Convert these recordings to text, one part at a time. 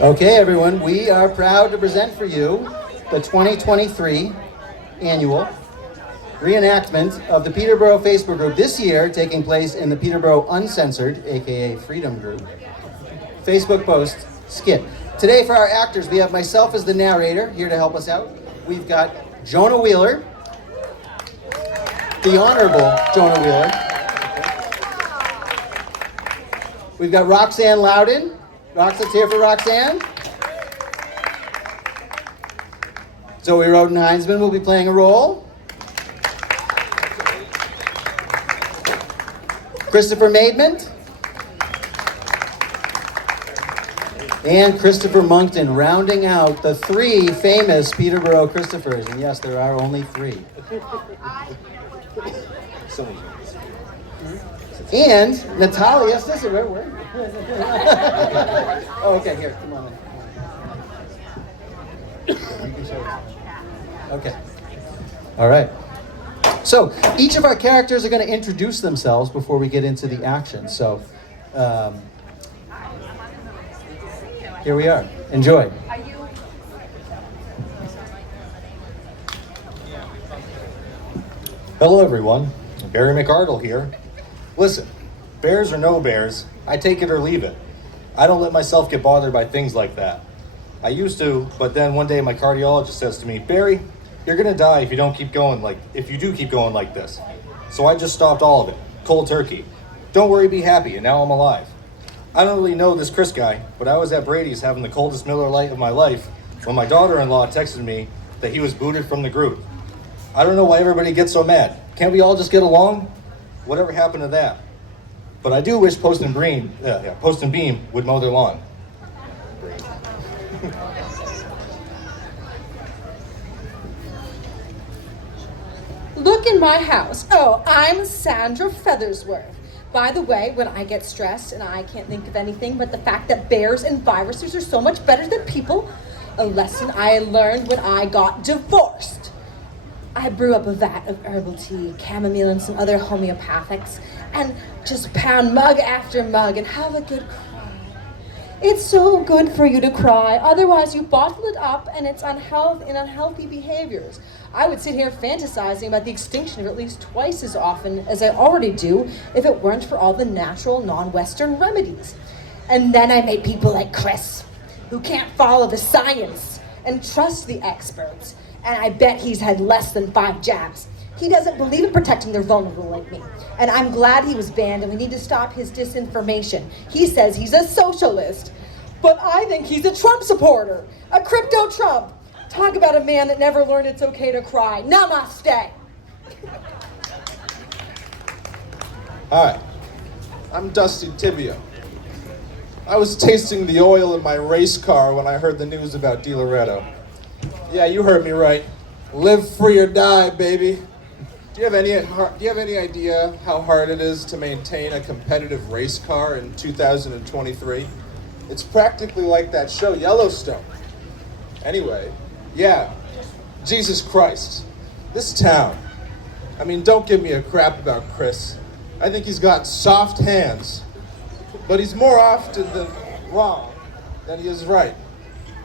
Okay, everyone, we are proud to present for you the 2023 annual reenactment of the Pbro Facebook group, this year taking place in the Pbro Uncensored, aka Freedom Group, Facebook post skit. Today for our actors, we have myself as the narrator, here to help us out. We've got Jonah Wheeler, the Honorable Jonah Wheeler. We've got Roxanne Loudin. Let's here for Roxanne. Zoë Wroten-Heinzmann will be playing a role. Christopher Maidment. And Christopher Monkton, rounding out the three famous Pbro Christophers. And yes, there are only three. And Natalya Sysyn, where? Oh, okay, here, come on in. Okay. All right. So each of our characters are going to introduce themselves before we get into the action. So here we are. Enjoy. Hello, everyone. Barry McArdle here. Listen, bears or no bears, I take it or leave it. I don't let myself get bothered by things like that. I used to, but then one day my cardiologist says to me, Barry, you're gonna die if you do keep going like this. So I just stopped all of it, cold turkey. Don't worry, be happy, and now I'm alive. I don't really know this Chris guy, but I was at Brady's having the coldest Miller Lite of my life when my daughter-in-law texted me that he was booted from the group. I don't know why everybody gets so mad. Can't we all just get along? Whatever happened to that? But I do wish Post and Beam would mow their lawn. Look in my house. Oh, I'm Sandra Feathersworth. By the way, when I get stressed and I can't think of anything but the fact that bears and viruses are so much better than people, a lesson I learned when I got divorced. I brew up a vat of herbal tea, chamomile, and some other homeopathics, and just pound mug after mug and have a good cry. It's so good for you to cry, otherwise you bottle it up and it's unhealthy behaviors. I would sit here fantasizing about the extinction of at least twice as often as I already do if it weren't for all the natural, non-Western remedies. And then I meet people like Chris, who can't follow the science and trust the experts. And I bet he's had less than 5 jabs. He doesn't believe in protecting the vulnerable like me. And I'm glad he was banned, and we need to stop his disinformation. He says he's a socialist, but I think he's a Trump supporter, a crypto Trump. Talk about a man that never learned it's okay to cry. Namaste. Hi, I'm Dusty Tibio. I was tasting the oil in my race car when I heard the news about DiLoreto. Yeah, you heard me right. Live free or die, baby. Do you have any idea how hard it is to maintain a competitive race car in 2023? It's practically like that show Yellowstone. Anyway, yeah, Jesus Christ. This town. I mean, don't give me a crap about Chris. I think he's got soft hands, but he's more often than wrong than he is right.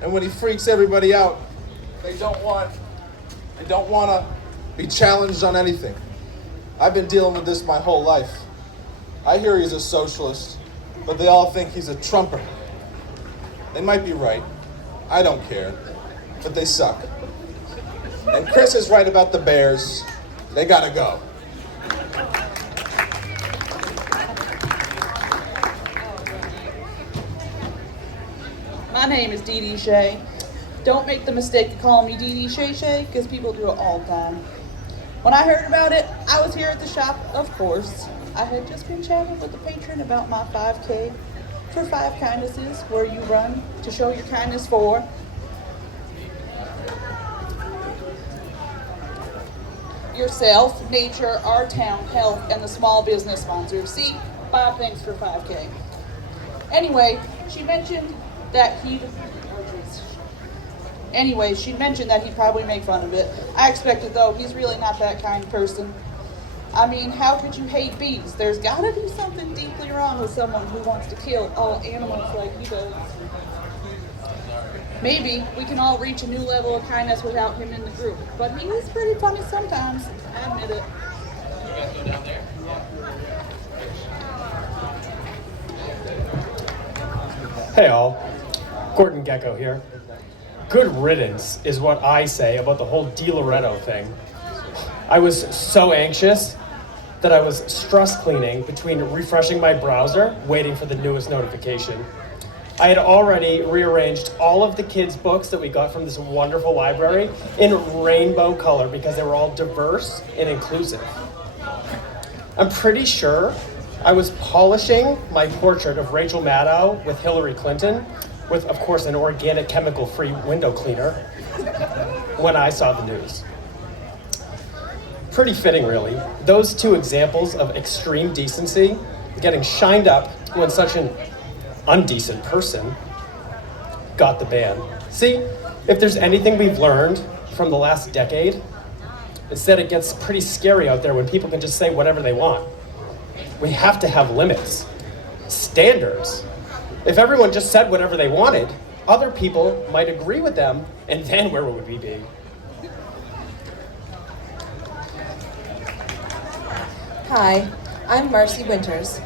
And when he freaks everybody out, they don't want to be challenged on anything. I've been dealing with this my whole life. I hear he's a socialist, but they all think he's a Trumper. They might be right. I don't care, but they suck. And Chris is right about the Bears. They gotta go. My name is Dee Dee Shay. Don't make the mistake of calling me Dee Dee Shay Shay, because people do it all the time. When I heard about it, I was here at the shop, of course. I had just been chatting with the patron about my 5K for 5 kindnesses, where you run to show your kindness for yourself, nature, our town, health, and the small business sponsors. See, 5 things for 5K. Anyway, she mentioned that he'd probably make fun of it. I expected, though, he's really not that kind of person. I mean, how could you hate bees? There's gotta be something deeply wrong with someone who wants to kill all animals like he does. Maybe we can all reach a new level of kindness without him in the group, but he is pretty funny sometimes, I admit it. Hey all, Gordon Gecko here. Good riddance is what I say about the whole DiLoreto thing. I was so anxious that I was stress cleaning between refreshing my browser, waiting for the newest notification. I had already rearranged all of the kids' books that we got from this wonderful library in rainbow color because they were all diverse and inclusive. I'm pretty sure I was polishing my portrait of Rachel Maddow with Hillary Clinton, with, of course, an organic chemical-free window cleaner, when I saw the news. Pretty fitting, really. Those two examples of extreme decency getting shined up when such an undecent person got the ban. See, if there's anything we've learned from the last decade, it's that it gets pretty scary out there when people can just say whatever they want. We have to have limits, standards. If everyone just said whatever they wanted, other people might agree with them, and then where would we be? Hi, I'm Marcy Winters.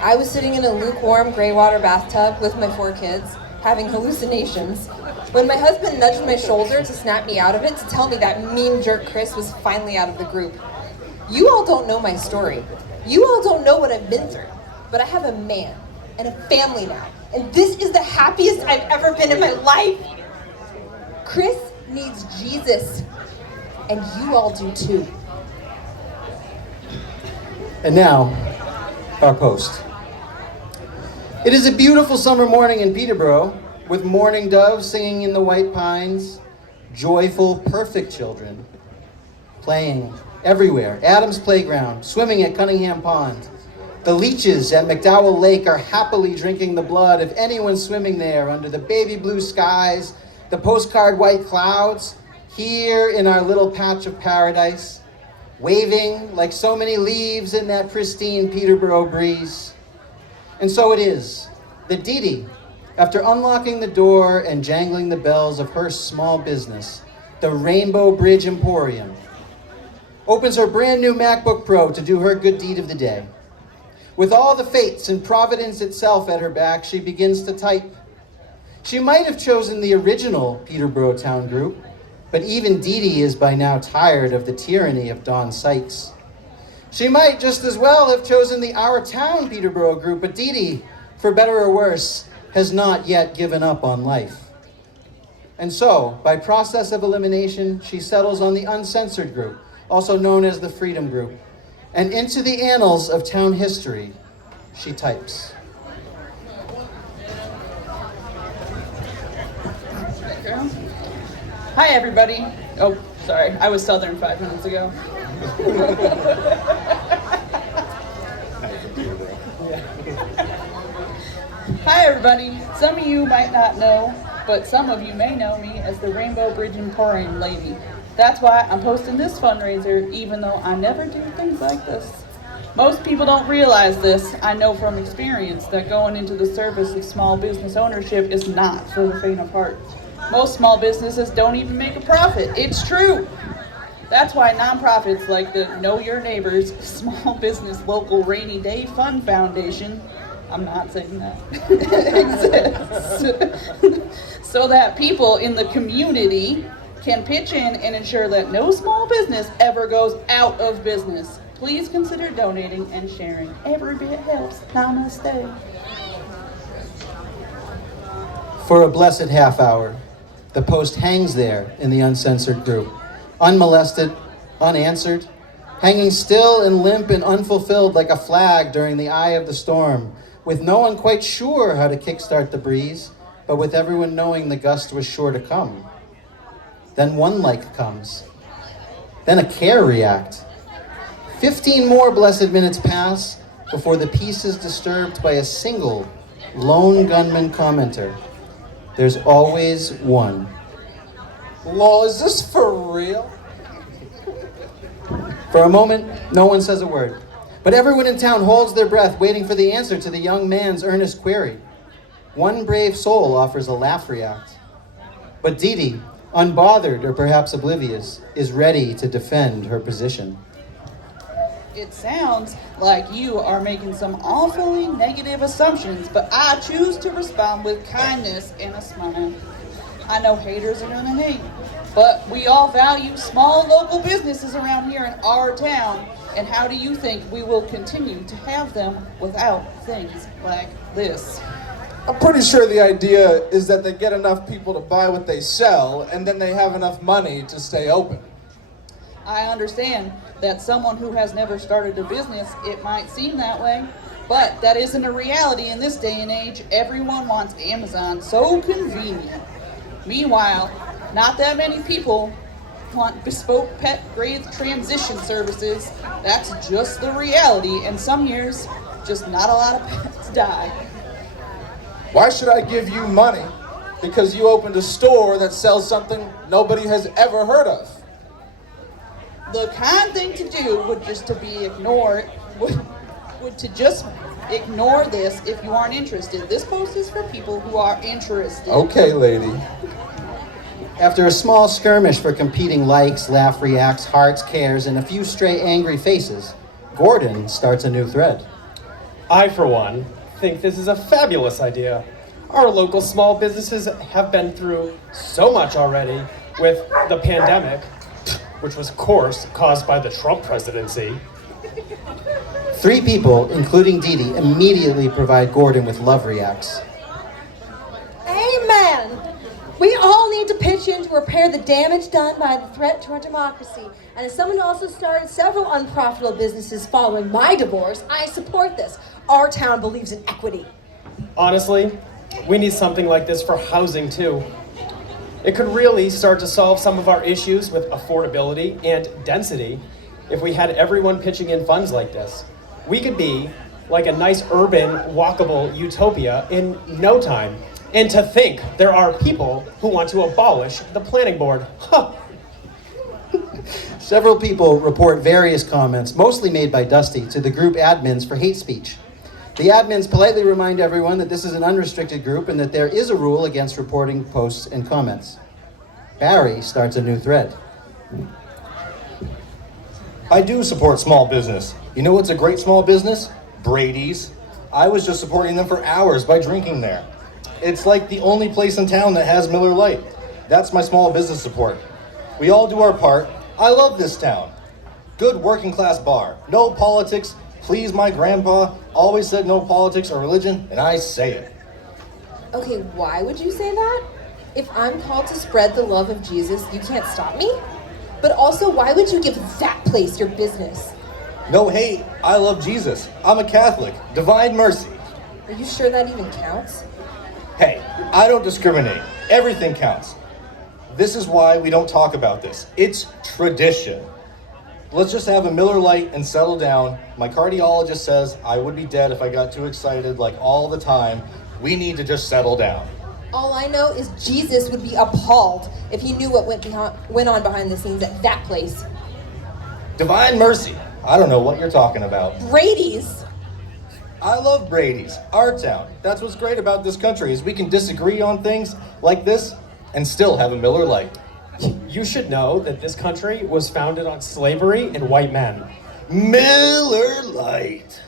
I was sitting in a lukewarm gray water bathtub with my 4 kids, having hallucinations, when my husband nudged my shoulder to snap me out of it to tell me that mean jerk Chris was finally out of the group. You all don't know my story. You all don't know what I've been through, but I have a man and a family now, and this is the happiest I've ever been in my life. Chris needs Jesus, and you all do too. And now, our post. It is a beautiful summer morning in Pbro, with mourning doves singing in the white pines, joyful, perfect children playing everywhere. Adams Playground, swimming at Cunningham Pond. The leeches at McDowell Lake are happily drinking the blood of anyone swimming there under the baby blue skies, the postcard white clouds, here in our little patch of paradise, waving like so many leaves in that pristine Pbro breeze. And so it is that Dee, after unlocking the door and jangling the bells of her small business, the Rainbow Bridge Emporium, opens her brand new MacBook Pro to do her good deed of the day. With all the fates and Providence itself at her back, she begins to type. She might have chosen the original Pbro Town Group, but even Dee is by now tired of the tyranny of Don Sykes. She might just as well have chosen the Our Town Pbro group, but Dee, for better or worse, has not yet given up on life. And so, by process of elimination, she settles on the Uncensored group, also known as the Freedom Group. And into the annals of town history, she types. Hi, everybody. Oh, sorry. I was Southern 5 minutes ago. Hi, everybody. Some of you might not know, but some of you may know me as the Rainbow Bridge Emporium lady. That's why I'm posting this fundraiser, even though I never do things like this. Most people don't realize this. I know from experience that going into the service of small business ownership is not for the faint of heart. Most small businesses don't even make a profit. It's true. That's why nonprofits like the Know Your Neighbors Small Business Local Rainy Day Fund Foundation, I'm not saying that, exists. So that people in the community can pitch in and ensure that no small business ever goes out of business. Please consider donating and sharing. Every bit helps. Namaste. For a blessed half hour, the post hangs there in the Uncensored group, unmolested, unanswered, hanging still and limp and unfulfilled like a flag during the eye of the storm, with no one quite sure how to kickstart the breeze, but with everyone knowing the gust was sure to come. Then one like comes. Then a care react. 15 more blessed minutes pass before the peace is disturbed by a single lone gunman commenter. There's always one. Lol, is this for real? For a moment, no one says a word. But everyone in town holds their breath, waiting for the answer to the young man's earnest query. One brave soul offers a laugh react. But Dee, unbothered or perhaps oblivious, is ready to defend her position. It sounds like you are making some awfully negative assumptions, but I choose to respond with kindness and a smile. I know haters are gonna hate, but we all value small local businesses around here in our town, and how do you think we will continue to have them without things like this? I'm pretty sure the idea is that they get enough people to buy what they sell, and then they have enough money to stay open. I understand that someone who has never started a business, it might seem that way, but that isn't a reality in this day and age. Everyone wants Amazon, so convenient. Meanwhile, not that many people want bespoke pet-grade transition services. That's just the reality, and some years, just not a lot of pets die. Why should I give you money because you opened a store that sells something nobody has ever heard of? The kind thing to do would just to be ignored, would to just ignore this if you aren't interested. This post is for people who are interested. Okay, lady. After a small skirmish for competing likes, laugh reacts, hearts, cares, and a few stray angry faces, Gordon starts a new thread. I, for one, think this is a fabulous idea. Our local small businesses have been through so much already with the pandemic, which was, of course, caused by the Trump presidency. 3 people, including Dee, immediately provide Gordon with love reacts. Amen. We all need to pitch in to repair the damage done by the threat to our democracy. And as someone who also started several unprofitable businesses following my divorce, I support this. Our town believes in equity. Honestly, we need something like this for housing too. It could really start to solve some of our issues with affordability and density if we had everyone pitching in funds like this. We could be like a nice urban, walkable utopia in no time. And to think there are people who want to abolish the planning board. Huh. Several people report various comments, mostly made by Dusty, to the group admins for hate speech. The admins politely remind everyone that this is an unrestricted group and that there is a rule against reporting posts and comments. Barry starts a new thread. I do support small business. You know what's a great small business? Brady's. I was just supporting them for hours by drinking there. It's like the only place in town that has Miller Lite. That's my small business support. We all do our part. I love this town. Good working class bar. No politics. Please, my grandpa always said no politics or religion, and I say it. Okay, why would you say that? If I'm called to spread the love of Jesus, you can't stop me? But also, why would you give that place your business? No hate. I love Jesus. I'm a Catholic. Divine mercy. Are you sure that even counts? Hey, I don't discriminate. Everything counts. This is why we don't talk about this. It's tradition. Let's just have a Miller Lite and settle down. My cardiologist says I would be dead if I got too excited like all the time. We need to just settle down. All I know is Jesus would be appalled if he knew what went on behind the scenes at that place. Divine mercy. I don't know what you're talking about. Brady's. I love Brady's, our town. That's what's great about this country is we can disagree on things like this and still have a Miller Lite. You should know that this country was founded on slavery and white men. Miller Lite.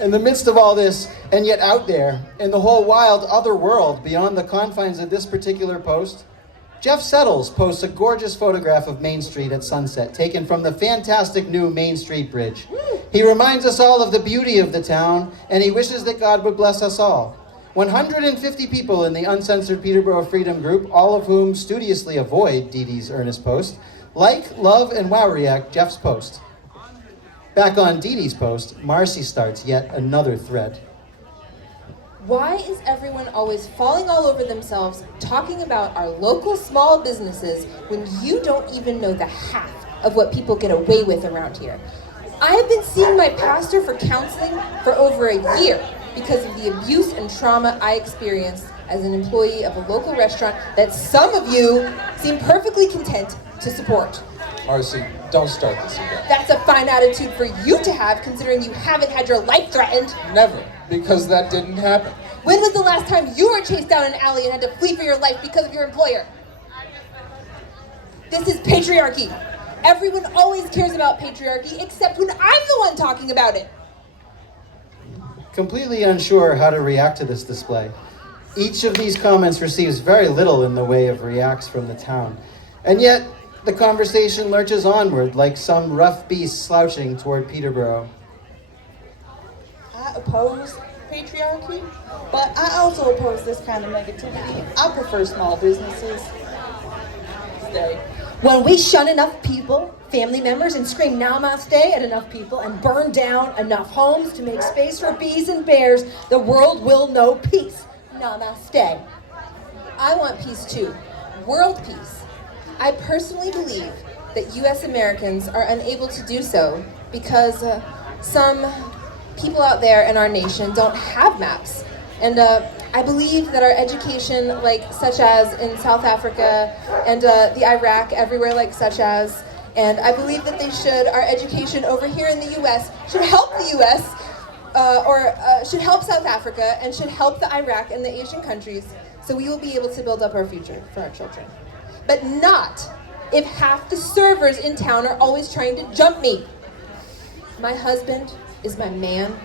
In the midst of all this, and yet out there, in the whole wild other world beyond the confines of this particular post, Jeff Settles posts a gorgeous photograph of Main Street at sunset, taken from the fantastic new Main Street Bridge. He reminds us all of the beauty of the town, and he wishes that God would bless us all. 150 people in the uncensored Pbro Freedom Group, all of whom studiously avoid Didi's earnest post, like, love, and wow react Jeff's post. Back on Didi's post, Marcy starts yet another thread. Why is everyone always falling all over themselves talking about our local small businesses when you don't even know the half of what people get away with around here? I have been seeing my pastor for counseling for over a year because of the abuse and trauma I experienced as an employee of a local restaurant that some of you seem perfectly content to support. Marcy, Don't start this again. That's a fine attitude for you to have, considering you haven't had your life threatened. Never, because that didn't happen. When was the last time you were chased down an alley and had to flee for your life because of your employer? This is patriarchy. Everyone always cares about patriarchy, except when I'm the one talking about it. Completely unsure how to react to this display. Each of these comments receives very little in the way of reacts from the town. And yet, the conversation lurches onward like some rough beast slouching toward Pbro. I oppose patriarchy, but I also oppose this kind of negativity. I prefer small businesses. Stay. When we shun enough people, family members, and scream namaste at enough people and burn down enough homes to make space for bees and bears, the world will know peace. Namaste. I want peace too. World peace. I personally believe that U.S. Americans are unable to do so because some people out there in our nation don't have maps. And I believe that our education, such as in South Africa and the Iraq, everywhere such as, and I believe that our education over here in the U.S. should help the U.S. Should help South Africa and should help the Iraq and the Asian countries, so we will be able to build up our future for our children. But not if half the servers in town are always trying to jump me. My husband is my man,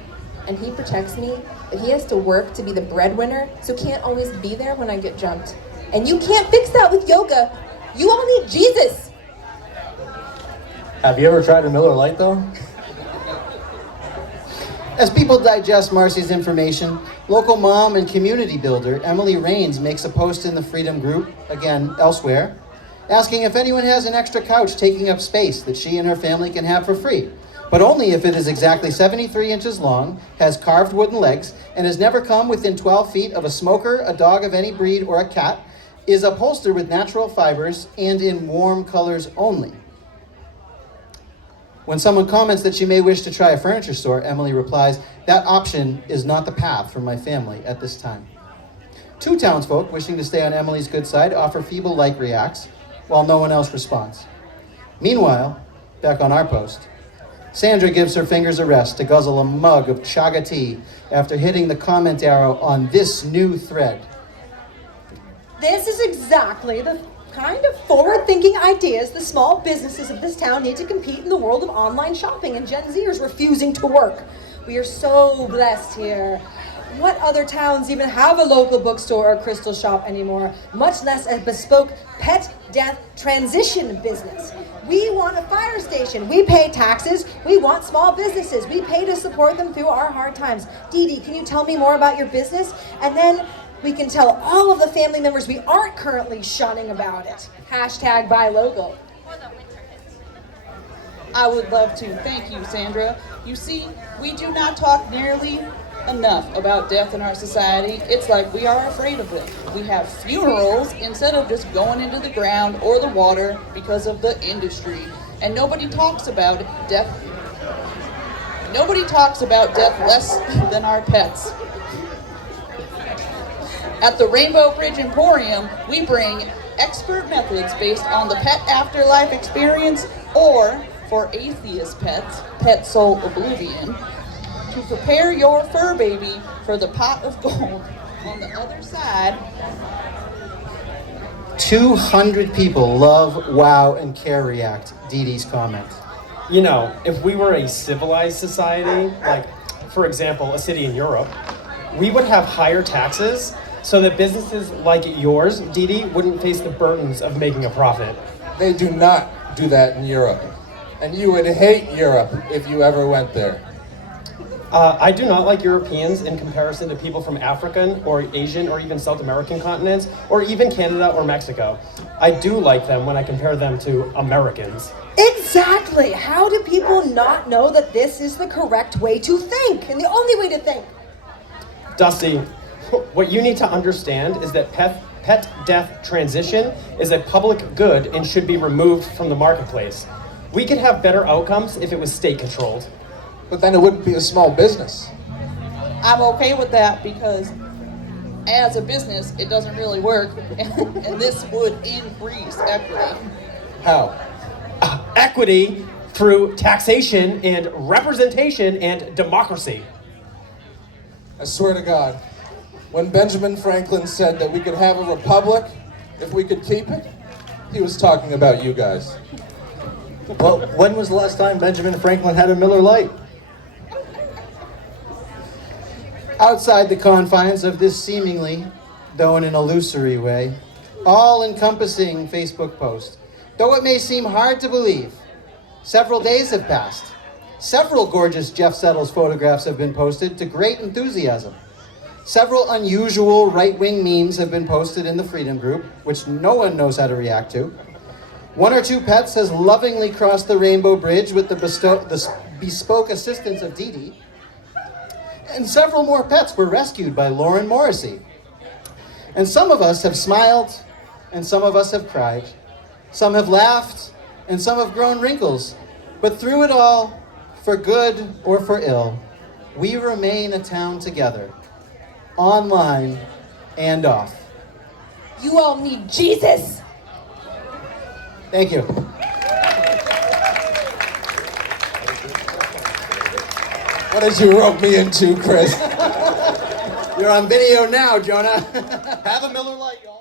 and he protects me, but he has to work to be the breadwinner, so can't always be there when I get jumped. And you can't fix that with yoga. You all need Jesus. Have you ever tried a Miller Lite, though? As people digest Marcy's information, local mom and community builder Emily Rains makes a post in the Freedom Group, again elsewhere, asking if anyone has an extra couch taking up space that she and her family can have for free, but only if it is exactly 73 inches long, has carved wooden legs, and has never come within 12 feet of a smoker, a dog of any breed, or a cat, is upholstered with natural fibers and in warm colors only. When someone comments that she may wish to try a furniture store, Emily replies, "That option is not the path for my family at this time." Two townsfolk wishing to stay on Emily's good side offer feeble like reacts, while no one else responds. Meanwhile, back on our post, Sandra gives her fingers a rest to guzzle a mug of chaga tea after hitting the comment arrow on this new thread. This is exactly the kind of forward-thinking ideas the small businesses of this town need to compete in the world of online shopping, and Gen Zers refusing to work. We are so blessed here. What other towns even have a local bookstore or crystal shop anymore, much less a bespoke pet death transition business? We want a fire station. We pay taxes. We want small businesses. We pay to support them through our hard times. Dee Dee, can you tell me more about your business? And then we can tell all of the family members we aren't currently shunning about it. Hashtag buy local. I would love to. Thank you, Sandra. You see, we do not talk nearly enough about death in our society. It's like we are afraid of it. We have funerals instead of just going into the ground or the water because of the industry. And nobody talks about death. Nobody talks about death less than our pets. At the Rainbow Bridge Emporium, we bring expert methods based on the pet afterlife experience, or for atheist pets, pet soul oblivion, to prepare your fur baby for the pot of gold on the other side. 200 people love, wow, and care react Dee Dee's comment. You know, if we were a civilized society, like, for example, a city in Europe, we would have higher taxes so that businesses like yours, Dee Dee, wouldn't face the burdens of making a profit. They do not do that in Europe. And you would hate Europe if you ever went there. I do not like Europeans in comparison to people from African or Asian or even South American continents, or even Canada or Mexico. I do like them when I compare them to Americans. Exactly. How do people not know that this is the correct way to think and the only way to think? Dusty, what you need to understand is that pet death transition is a public good and should be removed from the marketplace. We could have better outcomes if it was state controlled. But then it wouldn't be a small business. I'm okay with that because as a business, it doesn't really work, and this would increase equity. How? equity through taxation and representation and democracy. I swear to God, when Benjamin Franklin said that we could have a republic if we could keep it, he was talking about you guys. Well, when was the last time Benjamin Franklin had a Miller Lite? Outside the confines of this seemingly, though in an illusory way, all-encompassing Facebook post, though it may seem hard to believe, several days have passed. Several gorgeous Jeff Settles photographs have been posted to great enthusiasm. Several unusual right-wing memes have been posted in the Freedom Group, which no one knows how to react to. One or two pets has lovingly crossed the Rainbow Bridge with the bespoke assistance of Dee Dee. And several more pets were rescued by Lauren Morrissey. And some of us have smiled, and some of us have cried. Some have laughed, and some have grown wrinkles. But through it all, for good or for ill, we remain a town together, online and off. You all need Jesus! Thank you. What did you rope me into, Chris? You're on video now, Jonah. Have a Miller Lite, y'all.